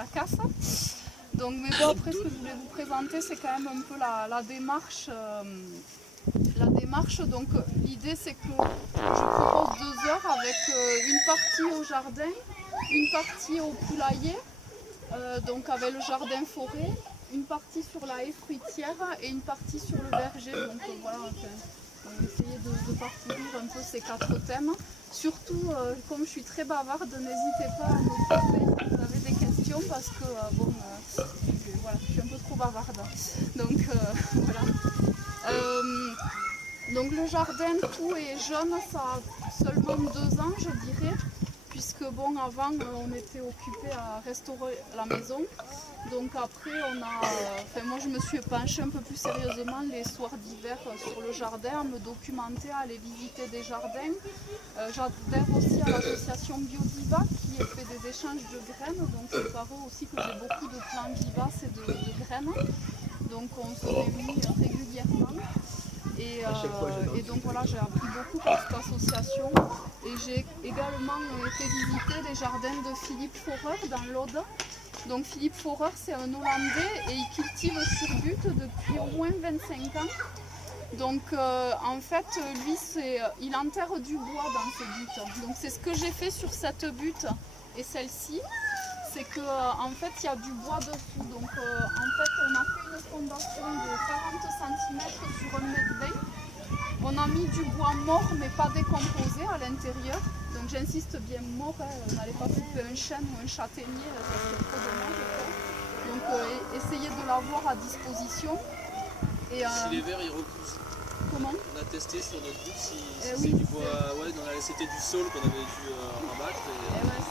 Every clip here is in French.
la casse. Donc, mais bon, après, ce que je voulais vous présenter, c'est quand même un peu la démarche. Donc, l'idée, c'est que je propose 2 heures avec une partie au jardin, une partie au poulailler, donc avec le jardin forêt, une partie sur la haie fruitière et une partie sur le verger. Donc, voilà, on va essayer de parcourir un peu ces 4 thèmes. Surtout, comme je suis très bavarde, n'hésitez pas à me poser si vous avez des questions parce que voilà, je suis un peu trop bavarde. Donc voilà. Donc le jardin tout est jeune, ça a seulement 2 ans je dirais, puisque bon avant on était occupé à restaurer la maison. Donc après moi je me suis penchée un peu plus sérieusement les soirs d'hiver sur le jardin, à me documenter, à aller visiter des jardins. J'adhère aussi à l'association Biodiva qui fait des échanges de graines, donc c'est par eux aussi que j'ai beaucoup de plantes vivaces et de graines. Donc on se réunit régulièrement. Et donc voilà, j'ai appris beaucoup par cette association. Et j'ai également été visiter les jardins de Philippe Forer dans l'Aude. Donc Philippe Forer, c'est un Hollandais et il cultive sur butte depuis au moins 25 ans. Donc en fait, lui, il enterre du bois dans ses buttes. Donc c'est ce que j'ai fait sur cette butte et celle-ci. C'est qu'en fait, il y a du bois dessous. Donc en fait, on a fait une fondation de 40 cm sur 1,20 m. On a mis du bois mort mais pas décomposé à l'intérieur. Donc j'insiste bien mort, on n'allait pas couper un chêne ou un châtaignier, ça serait trop dommage. Donc essayez de l'avoir à disposition. Et, si les vers ils repoussent. Comment? On a testé sur notre butte si oui, c'est du bois, c'était du saule qu'on avait dû rabattre. Et ouais,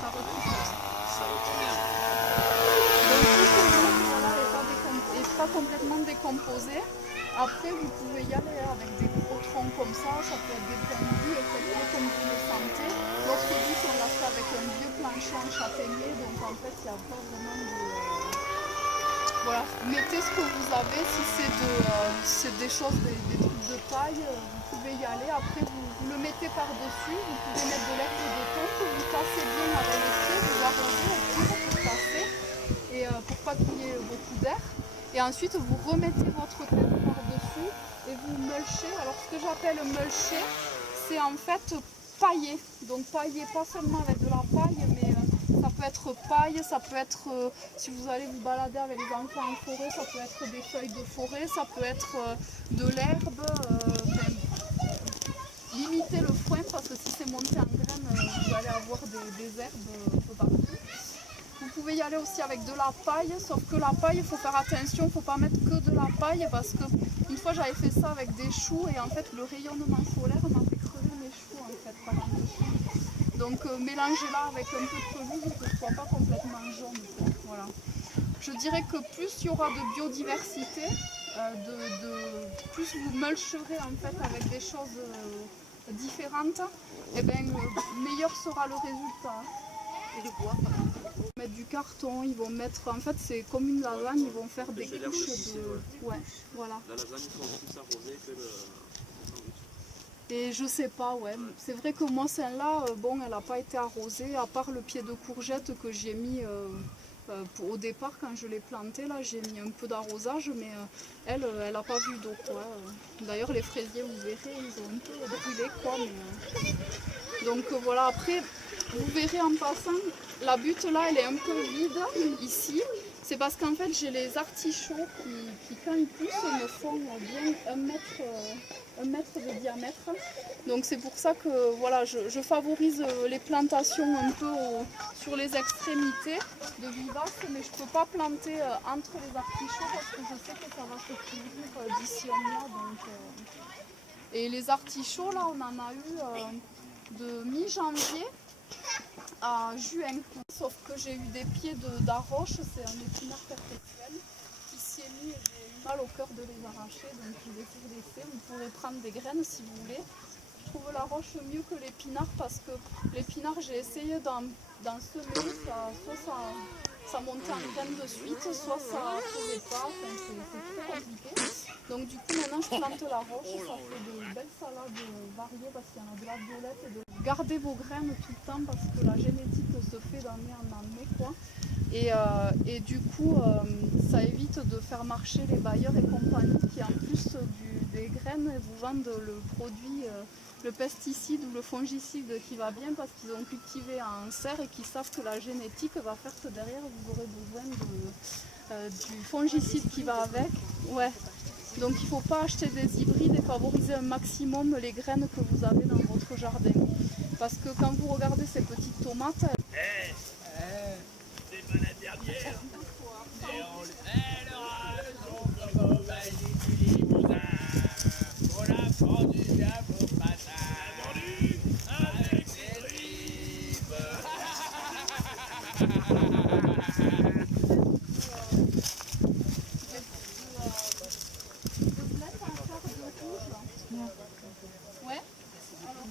ça repousse. Ça reprend bien. Donc si ce bout voilà, n'est pas complètement décomposé, après vous pouvez y aller avec des gros troncs comme ça peut être des bambous, faites-le comme vous le sentez. L'autre bout on l'a fait avec un vieux plancher en châtaignier, donc en fait il n'y a pas vraiment de... Voilà, mettez ce que vous avez, si c'est des choses, des trucs de taille, vous pouvez y aller. Après vous le mettez par-dessus, vous pouvez mettre de l'herbe de tonte, vous tassez bien avec les pieds, vous arrosez au pire pour tasser, et pour pas qu'il y ait beaucoup d'air. Et ensuite vous remettez votre terre par-dessus et vous mulchez. Alors ce que j'appelle mulcher, c'est en fait pailler. Donc pailler pas seulement avec de la paille, mais ça peut être paille, ça peut être, si vous allez vous balader avec les enfants en forêt, ça peut être des feuilles de forêt, ça peut être de l'herbe. Limitez le foin parce que si c'est monté en graines, vous allez avoir des herbes un peu partout. Vous pouvez y aller aussi avec de la paille, sauf que la paille, il faut faire attention, il ne faut pas mettre que de la paille parce que une fois j'avais fait ça avec des choux et en fait le rayonnement solaire m'a fait crever mes choux en fait par en dessous. Donc mélangez-la avec un peu de pelouse pour que ce ne soit pas complètement jaune. Voilà. Je dirais que plus il y aura de biodiversité, plus vous mulcherez en fait avec des choses différentes, et bien meilleur sera le résultat. Et le bois, ils vont mettre du carton, ils vont mettre, en fait c'est comme une lasagne, ils vont faire des couches de... Ouais, voilà. La lasagne, il faut plus arroser que le... Et je sais pas, ouais. C'est vrai que moi celle-là, bon, elle n'a pas été arrosée, à part le pied de courgette que j'ai mis au départ quand je l'ai plantée, là j'ai mis un peu d'arrosage, mais elle n'a pas vu d'eau, quoi. D'ailleurs les fraisiers, vous verrez, ils ont un peu brûlé, quoi. Mais, donc voilà, après, vous verrez en passant, la butte là, elle est un peu vide, ici. C'est parce qu'en fait, j'ai les artichauts qui, quand ils poussent, me font bien 1 mètre de diamètre. Donc c'est pour ça que voilà, je favorise les plantations un peu sur les extrémités de vivaces, mais je ne peux pas planter entre les artichauts parce que je sais que ça va se pourrir d'ici un mois. Et les artichauts, là, on en a eu de mi-janvier à juin. Sauf que j'ai eu des pieds d'arroche, c'est un épinard perpétuel qui s'y est mis et j'ai eu mal au cœur de les arracher, donc je les ai laissés. Vous pourrez prendre des graines si vous voulez. Je trouve la roche mieux que l'épinard parce que l'épinard, j'ai essayé d'en semer, soit ça montait en graines de suite, soit ça ne faisait pas, enfin, c'est trop compliqué. Donc du coup maintenant je plante la roche, ça fait de belles salades variées parce qu'il y en a de la violette et de... Gardez vos graines tout le temps parce que la génétique se fait d'année en année, quoi. Et du coup, ça évite de faire marcher les bailleurs et compagnie qui, en plus des graines, vous vendent le produit, le pesticide ou le fongicide qui va bien parce qu'ils ont cultivé en serre et qu'ils savent que la génétique va faire que derrière vous aurez besoin du fongicide qui va avec. Ouais. Donc il ne faut pas acheter des hybrides et favoriser un maximum les graines que vous avez dans votre jardin. Parce que quand vous regardez ces petites tomates, c'est pas la dernière. Et on va du limousin. On l'a vendu à vos patins. Vendu avec des tripes. ouais. Alors,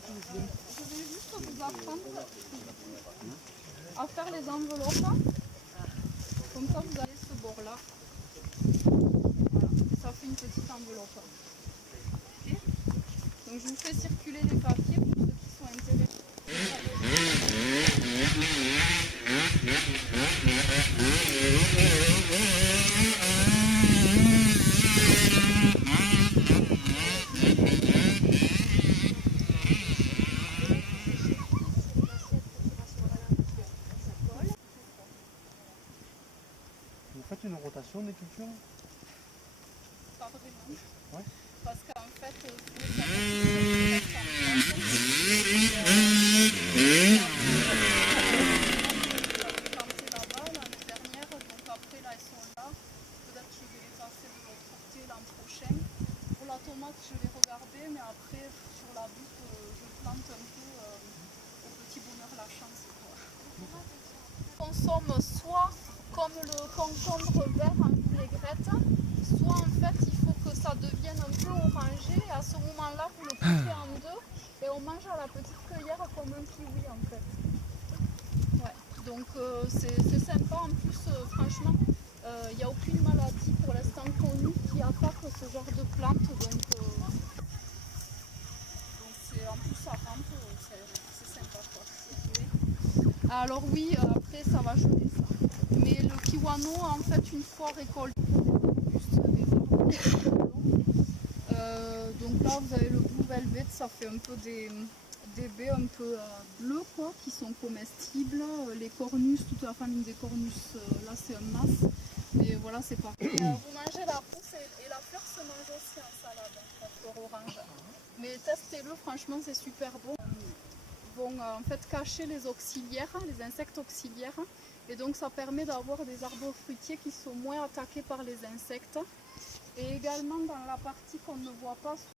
je vais juste vous apprendre à faire les enveloppes. Comme ça, vous avez ce bord-là. Voilà. Ça fait une petite enveloppe. Okay. Donc, je vous fais circuler les papiers pour ceux qui sont intéressés. Vous faites une rotation des cultures? Pas vraiment. Ouais. Parce qu'en fait, planté là-bas l'année dernière, donc après là elles sont là. Peut-être que je vais les passer de l'autre côté l'an prochain. Pour la tomate, je vais regarder, mais après sur la butte, je plante un peu au petit bonheur la chance, quoi. On consomme soit comme le concombre vert en vinaigrette, soit en fait il faut que ça devienne un peu orangé. Et à ce moment-là, vous le coupez en deux et on mange à la petite cueillère comme un kiwi en fait. Ouais. Donc c'est sympa. En plus, franchement, il n'y a aucune maladie pour l'instant connue qui attaque ce genre de plante. Donc en plus ça rampe, c'est sympa quoi. Alors oui, après ça va geler ça. Mais le kiwano, en fait, une fois récolté, juste des arbres. Donc là, vous avez le Blue Velvet, ça fait un peu des baies un peu bleues, quoi, qui sont comestibles. Les cornus, toute la famille des cornus, là c'est un mas. Mais voilà, c'est parti. Vous mangez la pousse et la fleur se mange aussi en salade, la fleur orange. Mais testez-le, franchement, c'est super bon. Vont en fait cacher les auxiliaires, les insectes auxiliaires, et donc ça permet d'avoir des arbres fruitiers qui sont moins attaqués par les insectes. Et également dans la partie qu'on ne voit pas